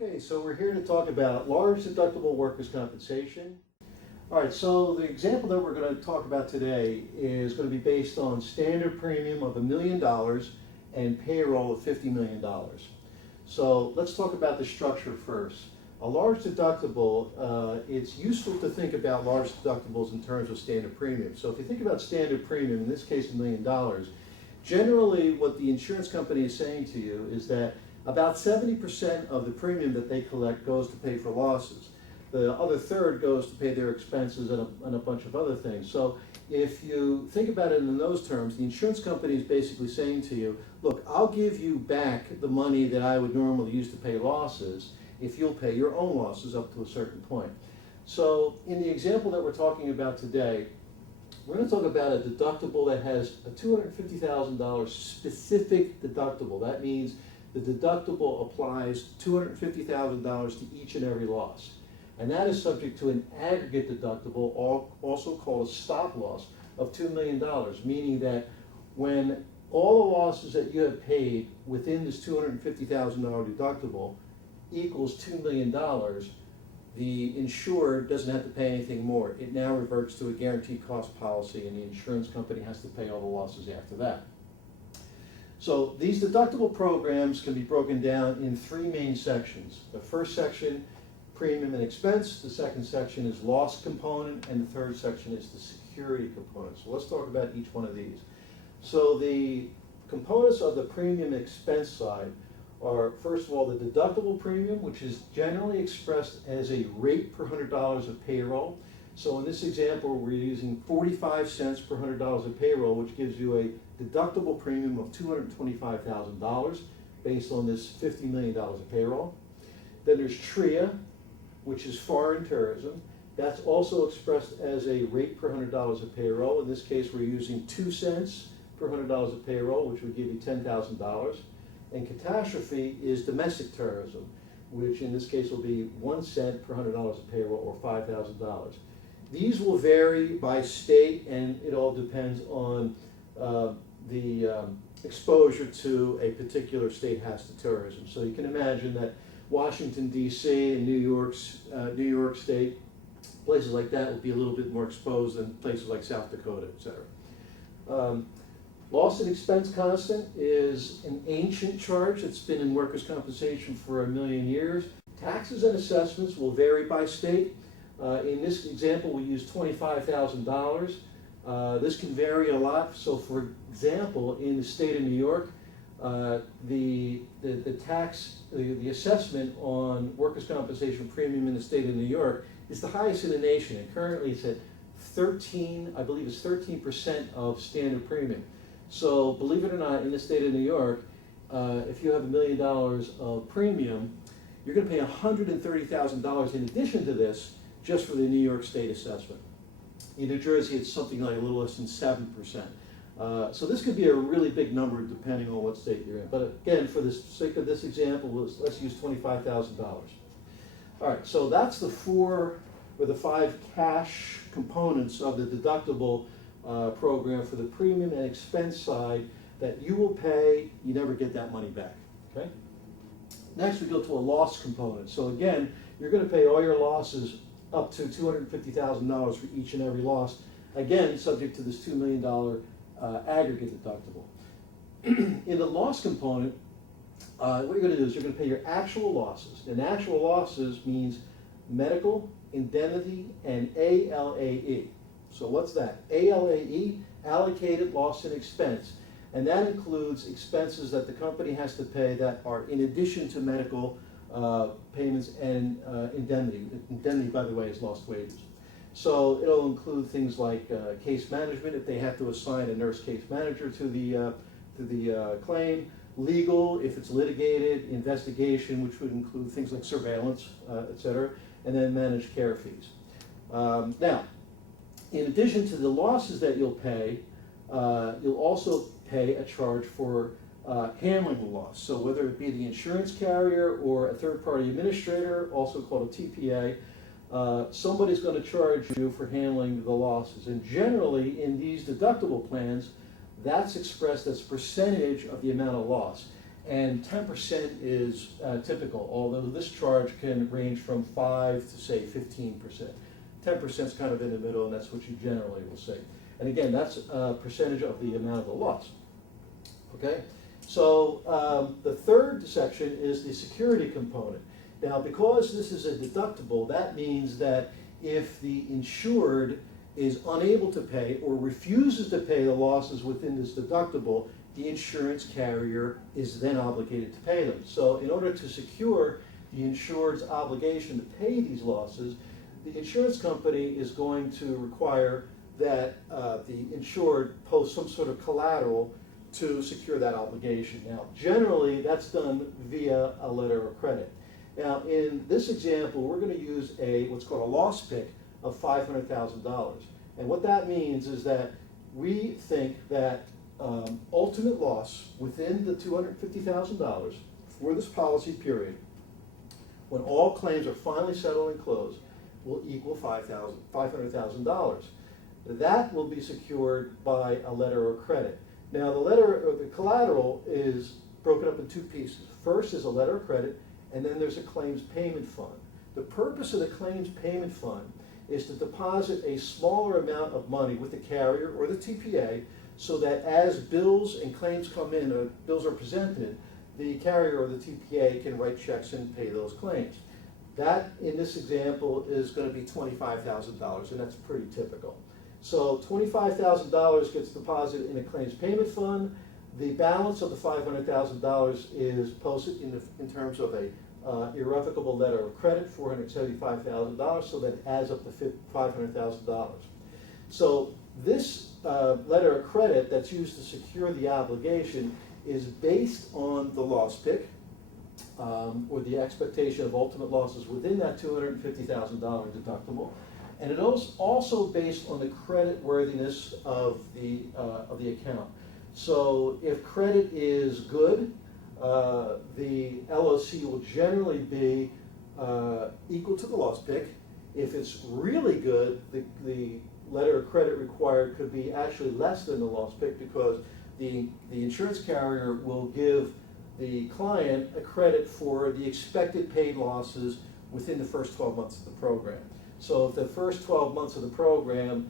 Okay, so we're here to talk about large deductible workers' compensation. All right, so the example that we're going to talk about today is going to be based on standard premium of $1 million and payroll of $50 million. So let's talk about the structure first. A large deductible, it's useful to think about large deductibles in terms of standard premium. So if you think about standard premium, in this case $1 million, generally what the insurance company is saying to you is that about 70% of the premium that they collect goes to pay for losses. The other third goes to pay their expenses and a bunch of other things. So if you think about it in those terms, the insurance company is basically saying to you, look, I'll give you back the money that I would normally use to pay losses if you'll pay your own losses up to a certain point. So in the example that we're talking about today, we're going to talk about a deductible that has a $250,000 specific deductible. That means the deductible applies $250,000 to each and every loss. And that is subject to an aggregate deductible, also called a stop loss, of $2 million, meaning that when all the losses that you have paid within this $250,000 deductible equals $2 million, the insured doesn't have to pay anything more. It now reverts to a guaranteed cost policy, and the insurance company has to pay all the losses after that. So these deductible programs can be broken down in three main sections. The first section, premium and expense. The second section is loss component, and the third section is the security component. So let's talk about each one of these. So the components of the premium and expense side are, first of all, the deductible premium, which is generally expressed as a rate per $100 of payroll. So in this example, we're using 45 cents per $100 of payroll, which gives you a deductible premium of $225,000 based on this $50 million of payroll. Then there's TRIA, which is foreign tourism. That's also expressed as a rate per $100 of payroll. In this case, we're using 2 cents per $100 of payroll, which would give you $10,000. And catastrophe is domestic tourism, which in this case will be 1 cent per $100 of payroll, or $5,000. These will vary by state, and it all depends on the exposure to a particular state has to tourism. So you can imagine that Washington, D.C. and New York State, places like that will be a little bit more exposed than places like South Dakota, etc. Loss and expense constant is an ancient charge that's been in workers' compensation for 1 million years. Taxes and assessments will vary by state. In this example, we use $25,000. This can vary a lot. So, for example, in the state of New York, the assessment on workers' compensation premium in the state of New York is the highest in the nation, and currently it's at 13% of standard premium. So, believe it or not, in the state of New York, if you have $1 million of premium, you're going to pay $130,000 in addition to this just for the New York State assessment. In New Jersey, it's something like a little less than 7%. So this could be a really big number depending on what state you're in. But again, for the sake of this example, let's use $25,000. All right, so that's the 4 or the 5 cash components of the deductible program for the premium and expense side that you will pay. You never get that money back. Okay. Next, we go to a loss component. So again, you're going to pay all your losses up to $250,000 for each and every loss. Again, subject to this $2 million aggregate deductible. In the loss component, what you're going to do is you're going to pay your actual losses. And actual losses means medical, indemnity, and ALAE. So what's that? ALAE, allocated loss and expense. And that includes expenses that the company has to pay that are in addition to medical payments and indemnity. Indemnity, by the way, is lost wages. So it'll include things like case management, if they have to assign a nurse case manager to the claim, legal, if it's litigated, investigation, which would include things like surveillance, etc., and then managed care fees. Now, in addition to the losses that you'll pay, you'll also pay a charge for handling the loss. So whether it be the insurance carrier or a third-party administrator, also called a TPA, somebody's going to charge you for handling the losses. And generally, in these deductible plans, that's expressed as a percentage of the amount of loss. and 10% is typical, although this charge can range from 5 to say 15%. 10% is kind of in the middle, and that's what you generally will see. And again, that's a percentage of the amount of the loss. Okay? So the third section is the security component. Now, because this is a deductible, that means that if the insured is unable to pay or refuses to pay the losses within this deductible, the insurance carrier is then obligated to pay them. So in order to secure the insured's obligation to pay these losses, the insurance company is going to require that the insured post some sort of collateral to secure that obligation. Now, generally, that's done via a letter of credit. Now, in this example, we're going to use what's called a loss pick of $500,000. And what that means is that we think that ultimate loss within the $250,000 for this policy period, when all claims are finally settled and closed, will equal $500,000. That will be secured by a letter of credit. Now, the collateral is broken up in two pieces. First is a letter of credit, and then there's a claims payment fund. The purpose of the claims payment fund is to deposit a smaller amount of money with the carrier or the TPA so that as bills and claims come in, or bills are presented, the carrier or the TPA can write checks and pay those claims. That, in this example, is going to be $25,000, and that's pretty typical. So $25,000 gets deposited in a claims payment fund. The balance of the $500,000 is posted in terms of a irrevocable letter of credit, $475,000, so that adds up to $500,000. So this letter of credit that's used to secure the obligation is based on the loss pick, or the expectation of ultimate losses within that $250,000 deductible, and it is also based on the credit worthiness of the account. So if credit is good, the LOC will generally be equal to the loss pick. If it's really good, the letter of credit required could be actually less than the loss pick, because the insurance carrier will give the client a credit for the expected paid losses within the first 12 months of the program. So if the first 12 months of the program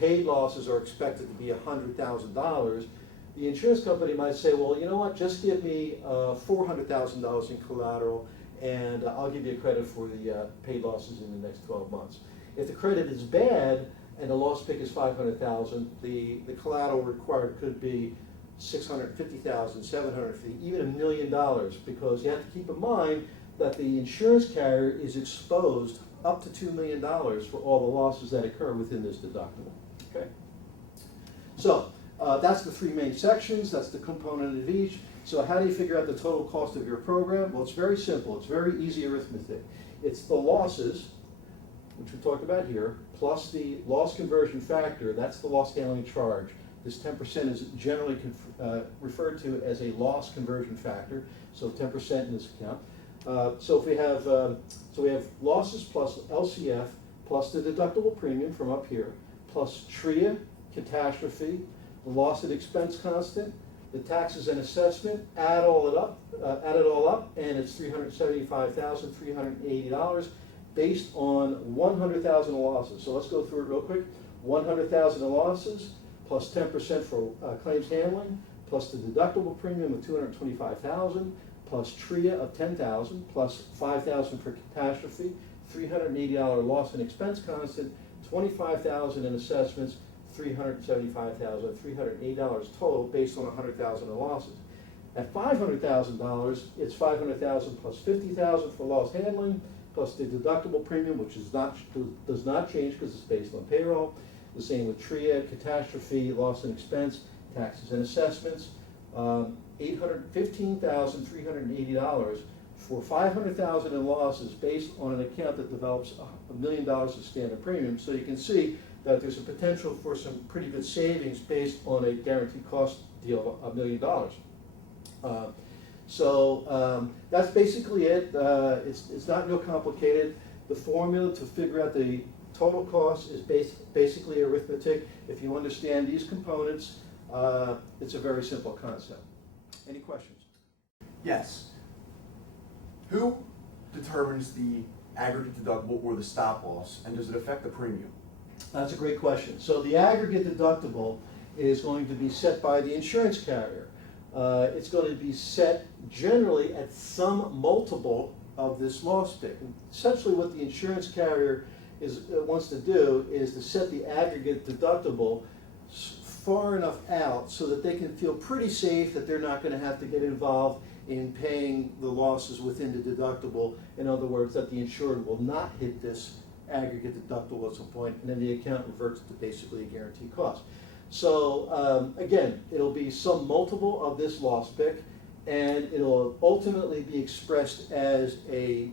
paid losses are expected to be $100,000, the insurance company might say, well, you know what, just give me $400,000 in collateral, and I'll give you a credit for the paid losses in the next 12 months. If the credit is bad and the loss pick is $500,000, the collateral required could be $650,000, $750,000, even $1 million, because you have to keep in mind that the insurance carrier is exposed up to $2 million for all the losses that occur within this deductible. Okay? So that's the three main sections. That's the component of each. So how do you figure out the total cost of your program? Well, it's very simple. It's very easy arithmetic. It's the losses, which we talked about here, plus the loss conversion factor. That's the loss handling charge. This 10% is generally referred to as a loss conversion factor, so 10% in this account. So if we have losses plus LCF plus the deductible premium from up here, plus TRIA, catastrophe, the loss and expense constant, the taxes and assessment, add it all up, and it's $375,380 based on 100,000 losses. So let's go through it real quick. 100,000 losses, plus 10% for claims handling, plus the deductible premium of $225,000, plus TRIA of $10,000, plus $5,000 for catastrophe, $380 loss and expense constant, $25,000 in assessments, $375,000, $308 total based on 100,000 in losses. At $500,000, it's $500,000 plus $50,000 for loss handling, plus the deductible premium, which does not change because it's based on payroll. The same with TRIA, catastrophe, loss and expense, taxes and assessments. $815,380 for $500,000 in losses based on an account that develops $1 million of standard premium. So you can see that there's a potential for some pretty good savings based on a guaranteed cost deal of $1 million. That's basically it. It's not real complicated. The formula to figure out the total cost is basically arithmetic. If you understand these components, it's a very simple concept. Any questions? Yes. Who determines the aggregate deductible or the stop loss, and does it affect the premium? That's a great question. So the aggregate deductible is going to be set by the insurance carrier. It's going to be set generally at some multiple of this loss pick. And essentially what the insurance carrier wants to do is to set the aggregate deductible far enough out so that they can feel pretty safe that they're not going to have to get involved in paying the losses within the deductible. In other words, that the insured will not hit this aggregate deductible at some point, and then the account reverts to basically a guaranteed cost. So again, it'll be some multiple of this loss pick, and it'll ultimately be expressed as a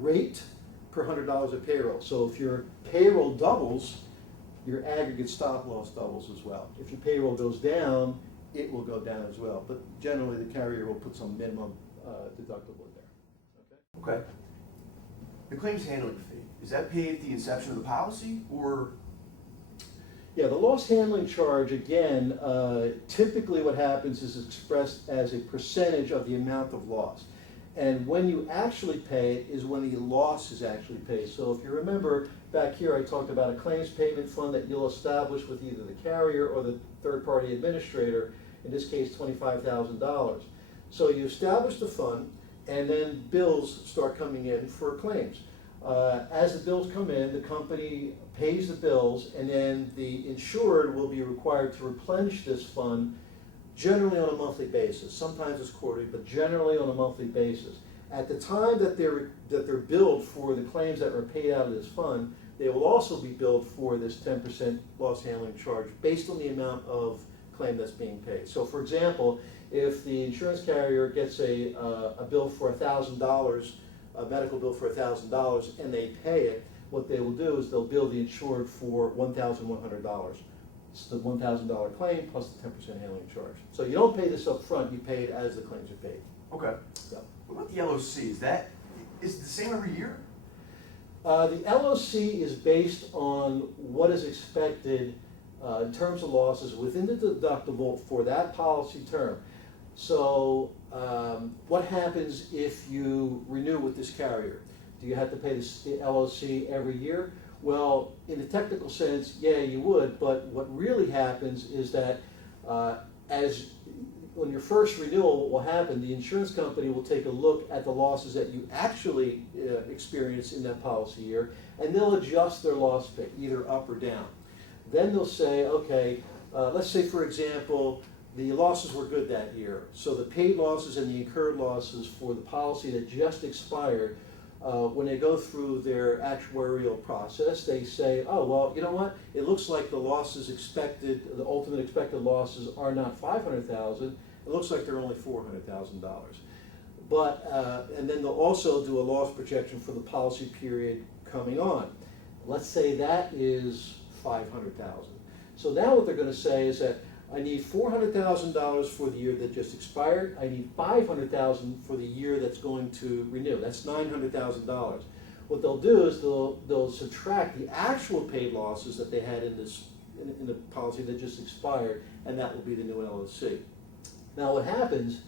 rate per $100 of payroll. So if your payroll doubles, your aggregate stop loss doubles as well. If your payroll goes down, it will go down as well. But generally, the carrier will put some minimum deductible in there. Okay. Okay. The claims handling fee, is that paid at the inception of the policy, or? Yeah, the loss handling charge, again, typically what happens is expressed as a percentage of the amount of loss. And when you actually pay it is when the loss is actually paid. So if you remember back here, I talked about a claims payment fund that you'll establish with either the carrier or the third-party administrator, in this case $25,000. So you establish the fund, and then bills start coming in for claims. As the bills come in, the company pays the bills, and then the insured will be required to replenish this fund generally on a monthly basis. Sometimes it's quarterly, but generally on a monthly basis. At the time that they're billed for the claims that were paid out of this fund, they will also be billed for this 10% loss handling charge based on the amount of claim that's being paid. So for example, if the insurance carrier gets a bill for $1,000, a medical bill for $1,000, and they pay it, what they will do is they'll bill the insured for $1,100. It's the $1,000 claim plus the 10% handling charge. So you don't pay this up front, you pay it as the claims are paid. Okay. Yeah. What about the LOC? Is it the same every year? The LOC is based on what is expected in terms of losses within the deductible for that policy term. So what happens if you renew with this carrier? Do you have to pay the LOC every year? Well, in a technical sense, yeah, you would, but what really happens is that on your first renewal, what will happen, the insurance company will take a look at the losses that you actually experience in that policy year, and they'll adjust their loss pick, either up or down. Then they'll say, okay, let's say for example, the losses were good that year. So the paid losses and the incurred losses for the policy that just expired, when they go through their actuarial process, they say, oh, well, you know what? It looks like the losses expected, the ultimate expected losses are not $500,000. It looks like they're only $400,000. But, and then they'll also do a loss projection for the policy period coming on. Let's say that is $500,000. So now what they're going to say is that I need $400,000 for the year that just expired. I need $500,000 for the year that's going to renew. That's $900,000. What they'll do is they'll subtract the actual paid losses that they had in the policy that just expired, and that will be the new LOC. Now what happens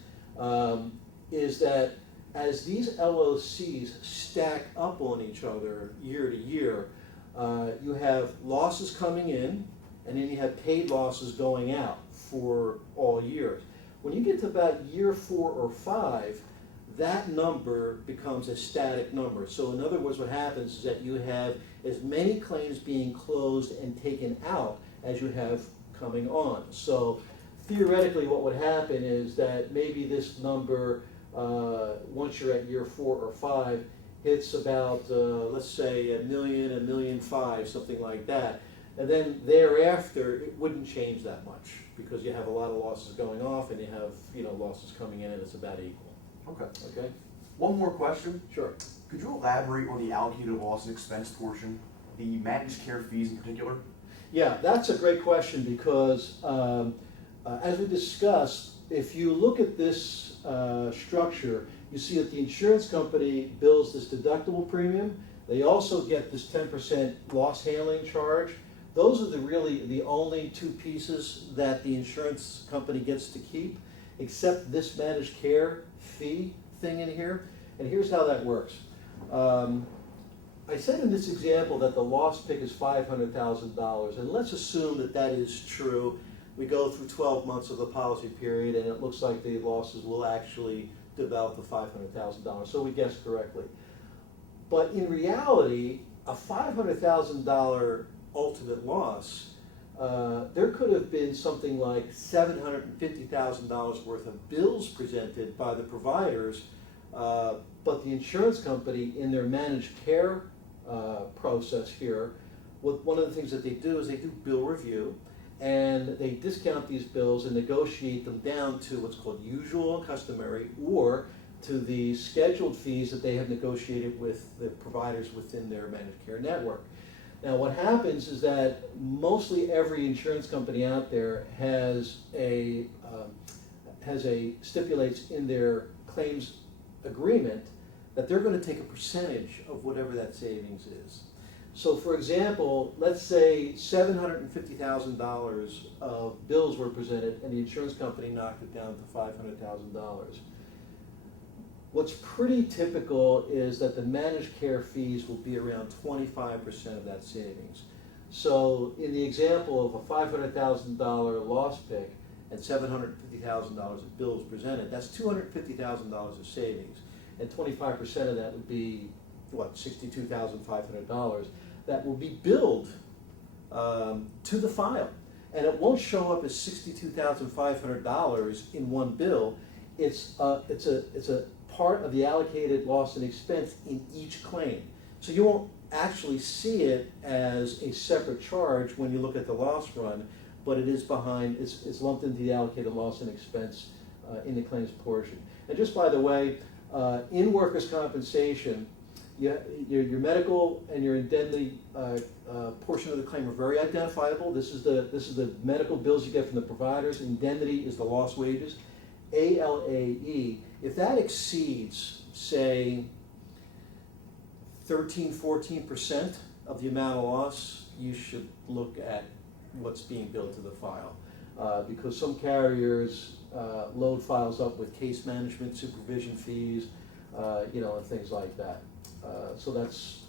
is that as these LOCs stack up on each other year to year, you have losses coming in, and then you have paid losses going out for all years. When you get to about year 4 or 5, that number becomes a static number. So in other words, what happens is that you have as many claims being closed and taken out as you have coming on. So theoretically what would happen is that maybe this number, once you're at year 4 or 5, hits about, let's say, $1 million, $1.5 million, something like that. And then thereafter, it wouldn't change that much because you have a lot of losses going off and you have, losses coming in, and it's about equal. Okay. Okay? One more question. Sure. Could you elaborate on the allocated loss and expense portion, the managed care fees in particular? Yeah, that's a great question because as we discussed, if you look at this structure, you see that the insurance company bills this deductible premium. They also get this 10% loss handling charge. Those are really the only two pieces that the insurance company gets to keep. except this managed care fee thing in here. And here's how that works. I said in this example that the loss pick is $500,000, and let's assume that that is true. We go through 12 months of the policy period, and it looks like the losses will actually develop to $500,000, so we guessed correctly. But in reality, a $500,000 ultimate loss, there could have been something like $750,000 worth of bills presented by the providers, but the insurance company in their managed care process here, one of the things that they do is they do bill review, and they discount these bills and negotiate them down to what's called usual and customary, or to the scheduled fees that they have negotiated with the providers within their managed care network. Now what happens is that mostly every insurance company out there stipulates in their claims agreement that they're going to take a percentage of whatever that savings is. So for example, let's say $750,000 of bills were presented and the insurance company knocked it down to $500,000. What's pretty typical is that the managed care fees will be around 25% of that savings. So in the example of a $500,000 loss pick and $750,000 of bills presented, that's $250,000 of savings. And 25% of that would be, what, $62,500 that will be billed to the file. And it won't show up as $62,500 in one bill. It's a part of the allocated loss and expense in each claim. So you won't actually see it as a separate charge when you look at the loss run, but it is behind, it's lumped into the allocated loss and expense in the claims portion. And just by the way, in workers' compensation, your medical and your indemnity portion of the claim are very identifiable. This is the medical bills you get from the providers. Indemnity is the lost wages. ALAE, if that exceeds, say, 13–14% of the amount of loss, you should look at what's being billed to the file. Because some carriers load files up with case management, supervision fees, and things like that. So that's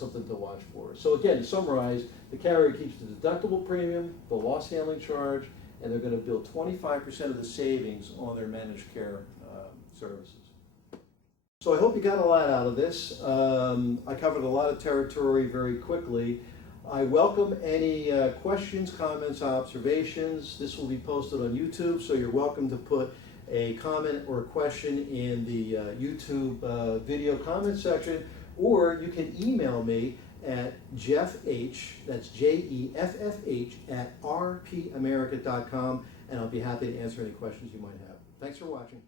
something to watch for. So again, to summarize, the carrier keeps the deductible premium, the loss handling charge, and they're going to bill 25% of the savings on their managed care services. So I hope you got a lot out of this. I covered a lot of territory very quickly. I welcome any questions, comments, observations. This will be posted on YouTube, so you're welcome to put a comment or a question in the YouTube video comment section, or you can email me at JeffH, that's JEFFH, @rpamerica.com, and I'll be happy to answer any questions you might have. Thanks for watching.